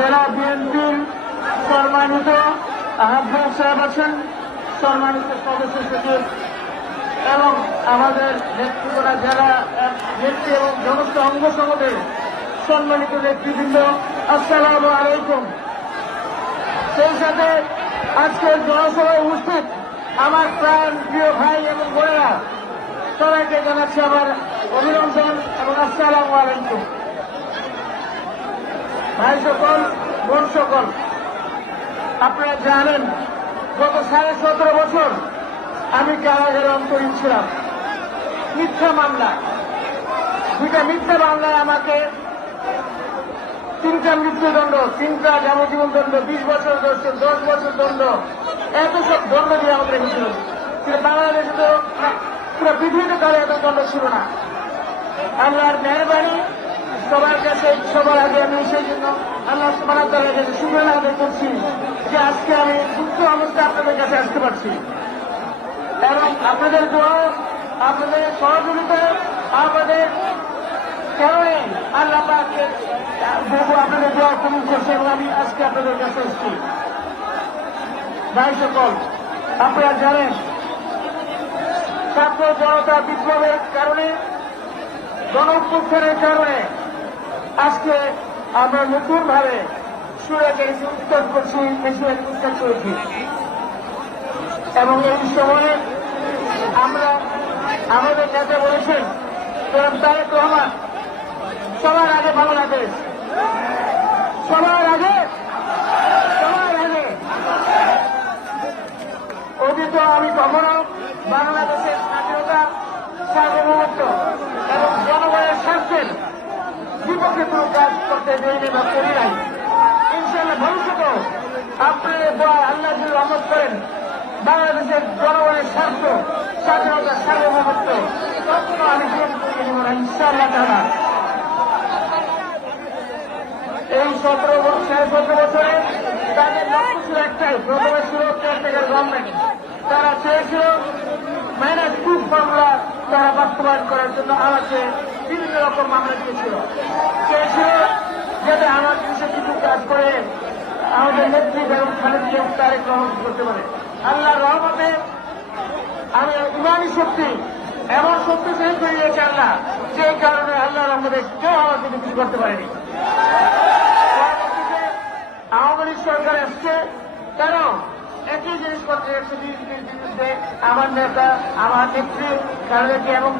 জেলা বিএনপির সম্মানিত আহ্বায়ক সাহেব আছেন, সম্মানিত সদস্য সচিব এবং আমাদের নেতৃত্বরা জেলা নেত্রী এবং সমস্ত অঙ্গ সংগঠনের সম্মানিত নেতৃবৃন্দ, আসসালামু আলাইকুম। সেই সাথে আজকের জনসভায় উপস্থিত আমার প্রাণ প্রিয় ভাই এবং বোনেরা, সবাইকে জানাচ্ছি আমার অভিনন্দন এবং আসসালামু আলাইকুম। ভাই সকল, বোন সকল, আপনারা জানেন গত 17.5 বছর আমি কারাগারে অন্তরীণ ছিলাম। মিথ্যা মামলা, 2টা মিথ্যা মামলায় আমাকে 3টা মৃত্যুদণ্ড, 3টা যাবজ্জীবন দণ্ড, 20 বছর 10 বছর দণ্ড, এত সব দণ্ড দিয়ে আমাদের রেখেছিল। বাংলাদেশে তো পুরো পৃথিবীতে কারো এত দণ্ড ছিল না। আল্লাহর মেহরবানি সবার কাছে, সবার আগে আমি সেই জন্য আল্লাহ সুবহানাহু ওয়া তাআলার কাছে শুকরিয়া আদায় করছি যে আজকে আমি সুস্থ অবস্থায় আপনাদের কাছে আসতে পারছি এবং আপনাদের দোয়া, আপনাদের সহযোগিতা, আপনাদের কারণে আল্লাহ পাককে আপনাদের দোয়া কবুল করছে এবং আমি আজকে আপনাদের কাছে এসেছি। ভাই সকল, আপনারা জানেন ছাত্র জনতা বিপ্লবের কারণে, গণঅভ্যুত্থানের কারণে আজকে আমরা নতুন ভাবে স্বৈরাচারীকে উৎখাত করছি, দেশকে উৎখাত করেছি এবং এই সময়ে আমরা আমাদের নেতা বলেছেন তারেক রহমান সবার আগে বাংলাদেশ, সবার আগে, সবার আগে। অতীত আমি কখনো বাংলাদেশের স্বাধীনতা, সার্বভৌমত্ব এবং জনগণের স্বার্থের বিপক্ষে কোনো কাজ করতে দেয়নি বা করি নাই। ইনশাআল্লাহ ভবিষ্যতেও আপনাদের দোয়া আল্লাহ যদি রহমত করেন, বাংলাদেশের জনগণের স্বার্থ, স্বাধীনতা, সার্বভৌমত্ব কখনো আমি গ্রহণ করে দেব না ইনশাআল্লাহ তাআলা। এই 17 বছরে তাদের লক্ষ্য ছিল একটাই, প্রথমে ছিল কেয়ারটেকার গভর্নমেন্ট। তারা চেয়েছিল -2 ফর্মুলা তারা বাস্তবায়ন করার জন্য আমাকে বিভিন্ন রকম মামলা দিয়েছিল। চেয়েছিল যাতে আমার দেশে কিছু কাজ করে আমাদের নেত্রী বেগম খালেদা তারেক রহমান করতে পারে। আল্লাহর রহমতে আমি ইমানি শক্তি এমন শক্তিশালী করে দিয়েছে আল্লাহ, যে কারণে আল্লাহর রহমতে কেউ আমার কিন্তু কিছু করতে পারেনি। আওয়ামী লীগ সরকার এসছে, তারাও একই জিনিস করতে, আমার নেতা, আমার নেত্রী খালেদা এবং